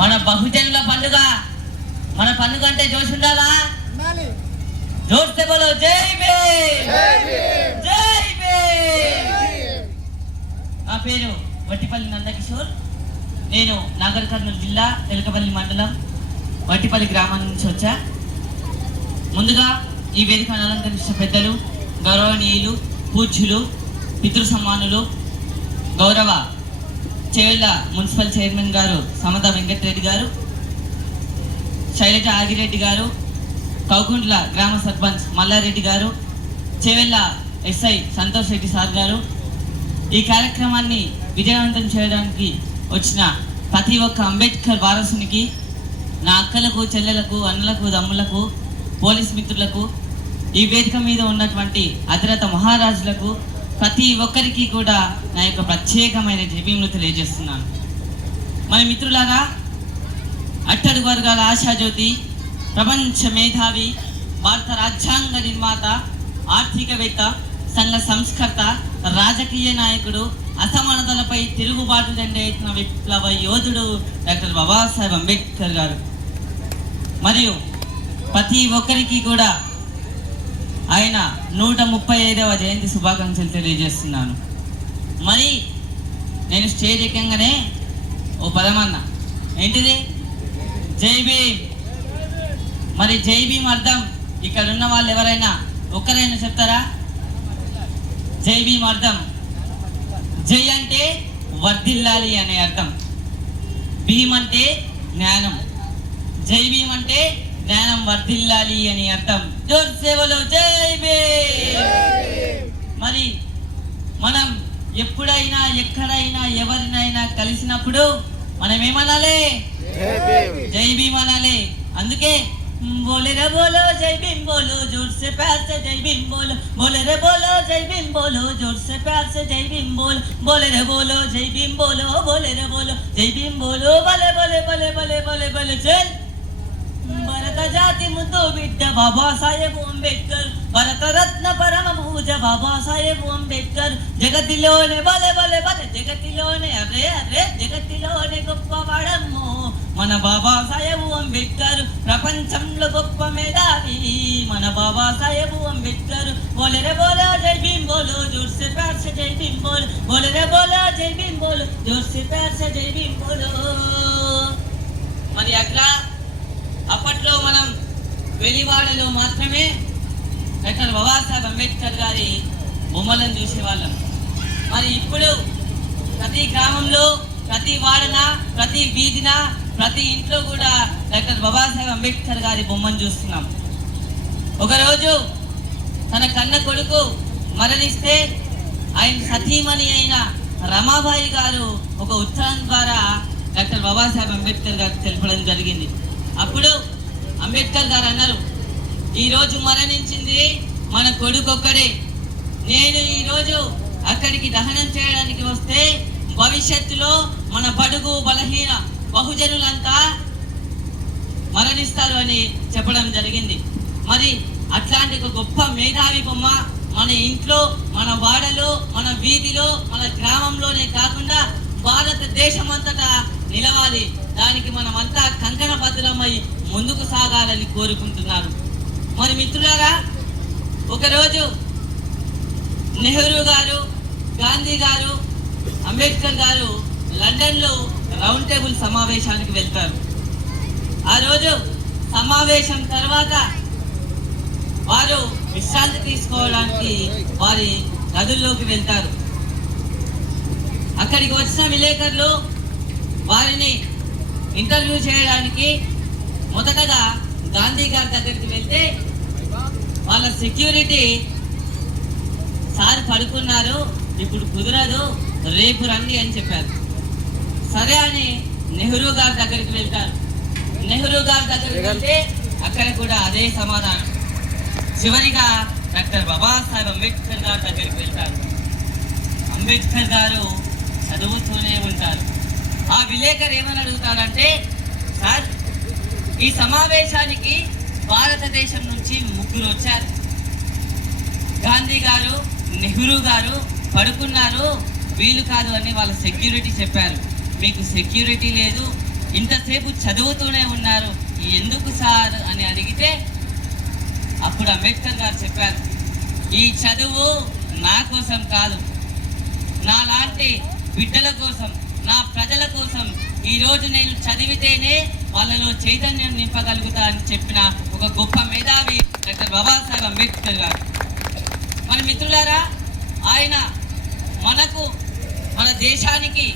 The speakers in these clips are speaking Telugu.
మన బహుజనుల పండుగ. మన పండుగ అంటే జోష్ ఉండాలా? జోష్తే బోలో జై భీమ్, జై భీమ్. నా పేరు వట్టిపల్లి నందకిషోర్. నేను నాగర్ కర్నూలు జిల్లా తెలకపల్లి మండలం వట్టిపల్లి గ్రామం నుంచి వచ్చా. ముందుగా ఈ వేదికను అలంకరించిన పెద్దలు, గౌరవనీయులు, పూజ్యులు, పితృ సమ్మానులు, గౌరవ చేవెళ్ళ మున్సిపల్ చైర్మన్ గారు సమత వెంకటరెడ్డి గారు, శైలజ ఆగిరెడ్డి గారు, కౌకుంట్ల గ్రామ సర్పంచ్ మల్లారెడ్డి గారు, చేవెళ్ళ ఎస్ఐ సంతోష్ రెడ్డి సార్ గారు, ఈ కార్యక్రమాన్ని విజయవంతం చేయడానికి వచ్చిన ప్రతి ఒక్క అంబేద్కర్ వారసునికి, నా అక్కలకు, చెల్లెలకు, అన్నలకు, తమ్ములకు, పోలీస్ మిత్రులకు, ఈ వేదిక మీద ఉన్నటువంటి అతిరథ మహారాజులకు, ప్రతి ఒక్కరికి కూడా నా యొక్క ప్రత్యేకమైన జైభీములు తెలియజేస్తున్నాను. మన మిత్రులారా, అట్టడుగు వర్గాల ఆశాజ్యోతి, ప్రపంచ మేధావి, భారత రాజ్యాంగ నిర్మాత, ఆర్థికవేత్త, సంఘ సంస్కర్త, రాజకీయ నాయకుడు, అసమానతలపై తిరుగుబాటు జెండెత్తిన విప్లవ యోధుడు డాక్టర్ బాబాసాహెబ్ అంబేద్కర్ గారు. మరియు ప్రతి ఒక్కరికి కూడా ఆయన 135వ జయంతి శుభాకాంక్షలు తెలియజేస్తున్నాను. మరి నేను స్టేజ్ ఎక్కంగానే ఓ పదమన్నా, ఏంటిది? జై భీమ్. మరి జై భీమ్ అర్థం ఇక్కడ ఉన్న వాళ్ళు ఎవరైనా ఒక్కరైనా చెప్తారా? జై భీమ్ అర్థం జై అంటే వర్ధిల్లాలి అనే అర్థం, భీమ్ అంటే జ్ఞానం, జై భీమ్ అంటే జ్ఞానం వర్ధిల్లాలి అని అర్థం. జోర్ సేవలో జై భీమ్. మరి మనం ఎప్పుడైనా ఎక్కడైనా ఎవరినైనా కలిసినప్పుడు మనం ఏమనాలి? జై భీమ్ అనాలి. అందుకే बोले रे बोलो जय भीम बोलो, जोर से प्यार से जय भीम बोलो, बोले रे बोलो जय भीम बोलो, जोर से प्यार से जय भीम बोलो, बोले रे बोलो जय भीम बोलो, बोले रे बोलो जय भीम बोलो, बोले बोले बोले बोले बोले बोले चल. భరత జాతి ముద్దు బిడ్డ బాబాసాహెబ్ అంబేద్కర్, భరత రత్న పరమ పూజ బాబాసాహెబ్ అంబేద్కర్, జగతిలోనే బలే బలే బలే, జగతిలోనే అరే అరే, జగతిలోనే గొప్పవాడమ్మో మన బాబాసాహెబ్ అంబేద్కర్, ప్రపంచంలో గొప్ప మేధావి మన బాబాసాహెబ్ అంబేద్కర్. బోలే రే బోలో జై భీమ్ బోలో, జోర్ సే ప్యార్ సే జై భీమ్ బోలో, బోలే రే బోలో జై భీమ్ బోలో, జోర్ సే ప్యార్ సే జై భీమ్ బోలో. మరి అట్లా అప్పట్లో మనం వెలివాడలో మాత్రమే డాక్టర్ బాబాసాహెబ్ అంబేద్కర్ గారి బొమ్మలను చూసేవాళ్ళం. మరి ఇప్పుడు ప్రతి గ్రామంలో, ప్రతి వాడన, ప్రతి వీధిన, ప్రతి ఇంట్లో కూడా డాక్టర్ బాబాసాహెబ్ అంబేద్కర్ గారి బొమ్మను చూస్తున్నాం. ఒకరోజు తన కన్న కొడుకు మరణిస్తే ఆయన సతీమణి అయిన రమాబాయి గారు ఒక ఉత్తరం ద్వారా డాక్టర్ బాబాసాహెబ్ అంబేద్కర్ గారికి తెలపడం జరిగింది. అప్పుడు అంబేద్కర్ గారు అన్నారు, ఈరోజు మరణించింది మన కొడుకు ఒక్కడే. నేను ఈరోజు అక్కడికి దహనం చేయడానికి వస్తే భవిష్యత్తులో మన బడుగు బలహీన బహుజనులంతా మరణిస్తారు అని చెప్పడం జరిగింది. మరి అట్లాంటి ఒక గొప్ప మేధావి బొమ్మ మన ఇంట్లో, మన వాడలో, మన వీధిలో, మన గ్రామంలోనే కాకుండా భారతదేశం అంతటా నిలవాలి. దానికి మనమంతా కంకణ బద్దులమై ముందుకు సాగాలని కోరుకుంటున్నారు. మరి మిత్రులారా, ఒకరోజు నెహ్రూ గారు, గాంధీ గారు, అంబేద్కర్ గారు లండన్లో రౌండ్ టేబుల్ సమావేశానికి వెళ్తారు. ఆ రోజు సమావేశం తర్వాత వారు విశ్రాంతి తీసుకోవడానికి వారి గదుల్లోకి వెళ్తారు. అక్కడికి వచ్చిన విలేకరులు వారిని ఇంటర్వ్యూ చేయడానికి మొదటగా గాంధీ గారి దగ్గరికి వెళ్తే వాళ్ళ సెక్యూరిటీ, సార్ పడుకున్నారు, ఇప్పుడు కుదరదు, రేపు రండి అని చెప్పారు. సరే అని నెహ్రూ గారి దగ్గరికి వెళ్తారు. నెహ్రూ గారి దగ్గరికి వెళ్తే అక్కడ కూడా అదే సమాధానం. చివరిగా డాక్టర్ బాబాసాహెబ్ అంబేద్కర్ గారి దగ్గరికి వెళ్తారు. అంబేద్కర్ గారు చదువుతూనే ఉంటారు. ఆ విలేకరు ఏమని అడుగుతారంటే, సార్, ఈ సమావేశానికి భారతదేశం నుంచి 3 వచ్చారు. గాంధీ గారు, నెహ్రూ గారు పడుకున్నారు, వీలు కాదు అని వాళ్ళ సెక్యూరిటీ చెప్పారు. మీకు సెక్యూరిటీ లేదు, ఇంతసేపు చదువుతూనే ఉన్నారు, ఎందుకు సార్ అని అడిగితే అప్పుడు అంబేద్కర్ గారు చెప్పారు, ఈ చదువు నా కోసం కాదు, నా లాంటి బిడ్డల కోసం, నా ప్రజల కోసం. ఈరోజు నేను చదివితేనే వాళ్ళలో చైతన్యం నింపగలుగుతా అని చెప్పిన ఒక గొప్ప మేధావి డాక్టర్ బాబాసాహెబ్ అంబేద్కర్ గారు. మన మిత్రులారా, ఆయన మన దేశానికి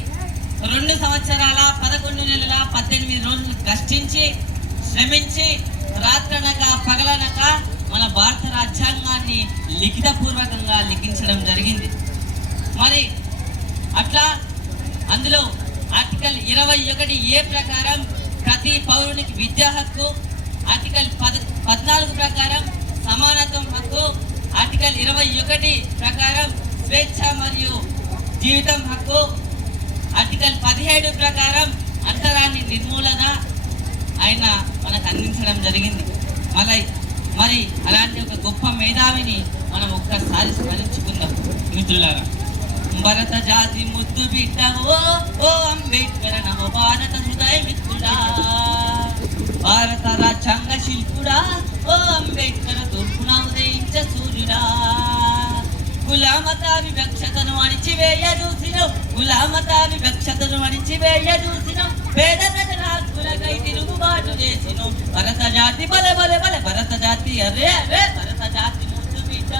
2 సంవత్సరాల 11 నెలల 18 రోజులు కష్టించి శ్రమించి రాత్రనక పగలనక మన భారత రాజ్యాంగాన్ని లిఖితపూర్వకంగా లిఖించడం జరిగింది. మరి అట్లా అందులో ఆర్టికల్ 21A ప్రకారం ప్రతి పౌరునికి విద్యా హక్కు, ఆర్టికల్ 14 ప్రకారం సమానత్వం హక్కు, ఆర్టికల్ 21 ప్రకారం స్వేచ్ఛ మరియు జీవితం హక్కు, ఆర్టికల్ 17 ప్రకారం అంతరాన్ని నిర్మూలన ఆయన మనకు అందించడం జరిగింది. మరి అలాంటి ఒక గొప్ప మేధావిని మనం ఒక్కసారి స్మరించుకుందాం మిత్రులారా. భరత జాతి ముద్దు బిడ్డ ఓ అంబేద్కర్ నమో భారత హృదయ మిత్రుడా, భారత రాజ్యాంగ శిల్పుడా ఓ అంబేద్కర్ తూర్పున ఉదయించ సూర్యుడా, కులమత వివక్షతను అణిచివేయ చూసినవు, కులమత వివక్షతను అణిచివేయ చూసినవు, పేద ప్రజల హక్కులకై తిరుగుబాటు చేసినవు, భరత జాతి బలె బలె బలె భరత జాతి అరే అరే భరత జాతి ముద్దు బిడ్డ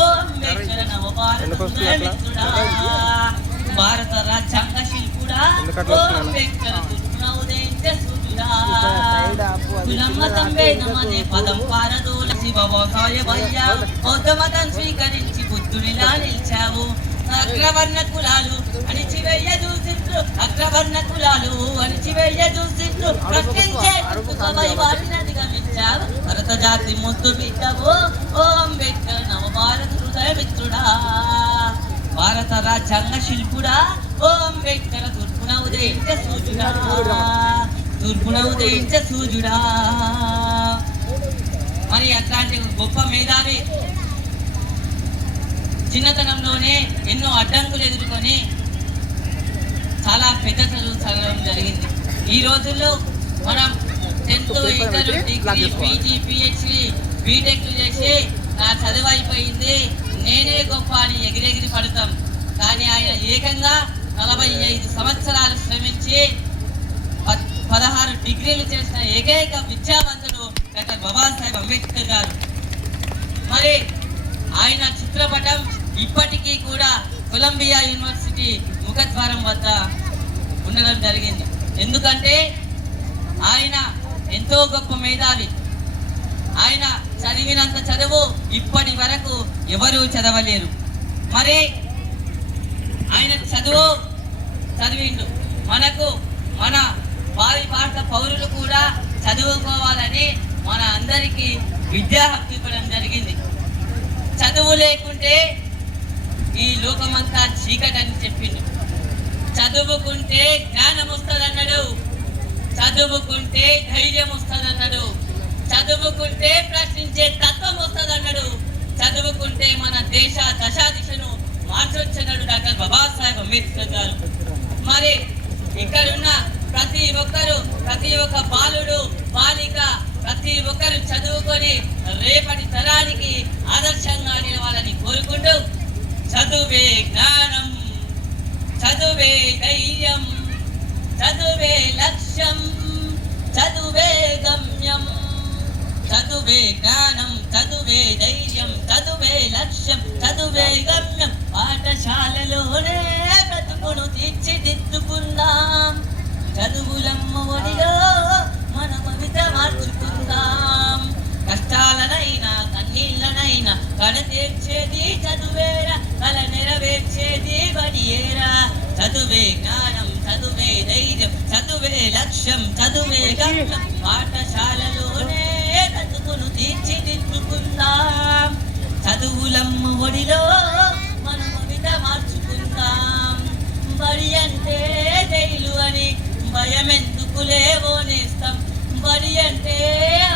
ఓ అంబేద్కర్ నమో భారత హృదయ మిత్రుడా, భారత రాజ్యాంగ శిల్పుడా ఓ అంబేద్కర్ తూర్పున ఉదయించ సూర్యుడా, కులమతం భేదమనే పదం పారదోల శివసాయ భయ్యా బౌద్ధమతం స్వీకరించి బుద్ధునిలా నిలిచావు, అగ్రవర్ణ కులాలు అణిచివేయ చూసిండ్రు, అగ్రవర్ణ కులాలు అణిచివేయ చూసిండ్రు, ప్రశ్నించే వారిని అధిగమించావు, భరత జాతి ముద్దు బిడ్డవు ఓ అంబేద్కర్ నవ భారత హృదయ మిత్రుడా, భారత రాజ్యాంగ శిల్పుడా ఓ అంబేద్కర్ తూర్పున ఉదయించే సూర్యుడా, తూర్పున ఉదయించే సూర్యుడా. మరి అట్లాంటి గొప్ప మేధావి చిన్నతనంలోనే ఎన్నో అడ్డంకులు ఎదుర్కొని చాలా పెద్ద చదువు చదవడం జరిగింది. ఈ రోజుల్లో మనం 10th, inter, degree, PG, PhD, BTech చేసి నా చదువు అయిపోయింది నేనే గొప్ప అని ఎగిరెగిరి పడతాం. కానీ ఆయన ఏకంగా 45 సంవత్సరాలు శ్రమించి 16 డిగ్రీలు చేసిన ఏకైక విద్యావంతుడు డాక్టర్ బాబాసాహెబ్ అంబేద్కర్ గారు. మరి ఆయన చిత్రపటం ఇప్పటికీ కూడా కొలంబియా యూనివర్సిటీ ముఖద్వారం వద్ద ఉండడం జరిగింది. ఎందుకంటే ఆయన ఎంతో గొప్ప మేధావి. ఆయన చదివినంత చదువు ఇప్పటి వరకు ఎవరూ చదవలేరు. మరి ఆయన చదివిండు. మన భారత పౌరులు కూడా చదువుకోవాలని మన అందరికీ విద్యా హక్కు ఇవ్వడం జరిగింది. చదువు లేకుంటే ఈ లోకమంతా చీకటని చెప్పిండు. చదువుకుంటే జ్ఞానం వస్తుందన్నాడు, చదువుకుంటే ధైర్యం వస్తుందన్నాడు, చదువుకుంటే ప్రశ్నించే తత్వం వస్తుందన్నాడు, చదువుకుంటే మన దేశ దశాదిశను మార్చొచ్చన్నాడు డాక్టర్ బాబాసాహెబ్ అంబేద్కర్ గారు. మరి ఇక్కడున్న ప్రతి ఒక్క బాలుడు బాలిక ప్రతి ఒక్కరు చదువుకొని రేపటి తరానికి ఆదర్శంగా నిలవాలని కోరుకుంటూ చదువే జ్ఞానం, చదువే ధైర్యం, చదువే లక్ష్యం, చదువే గమ్యం, చదువే జ్ఞానం, చదువే ధైర్యం, చదువే లక్ష్యం, చదువే గమ్యం. పాఠశాలలోనే బ్రతుకును తీర్చిదిద్దుకుందాం, చదువులమ్మ ఒడిలో మన భవిత మార్చుకుందాం. కష్టాలనైనా కన్నీళ్ళనైనా కడ తీర్చేది చదువేరా, కల నెరవేర్చేది బడియేరా. చదువే జ్ఞానం, చదువే ధైర్యం, చదువే లక్ష్యం, చదువే గమ్యం. పాఠశాలలోనే బ్రతుకును తీర్చిదిద్దుకుందాం, చదువులమ్మ ఒడిలో మన భవిత మార్చుకుందాం. బడి అంటే జైలు అని భయమెందుకులే ఓనేస్తాం, బడి అంటే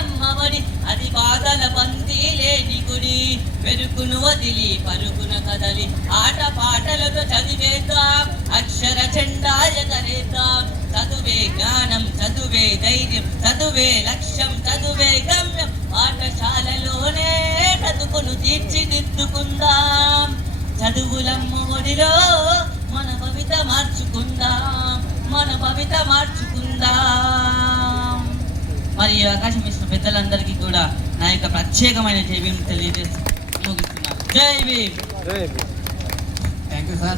అమ్మఒడి అది బాధల బందీ లేని గుడి. వెరుకును వదిలి పరుగున కదలి ఆట పాటలతో చదివేద్దాం, అక్షర జెండా ఎగరేద్దాం. చదువే జ్ఞానం, చదువే ధైర్యం, చదువే లక్ష్యం, చదువే గమ్యం. పాఠశాలలోనే బ్రతుకును తీర్చిదిద్దుకుందాం. చదువులమ్మ ఒడిలో మన భవిత మార్చుకుందాం, మన భవిత మార్చుకుందాం. మరి ఈ అవకాశం ఇచ్చిన పెద్దలందరికీ కూడా నా యొక్క ప్రత్యేకమైన జై భీమ్ తెలియజేస్తూ ముగిస్తున్నాను. జై భీమ్. Thank you sir.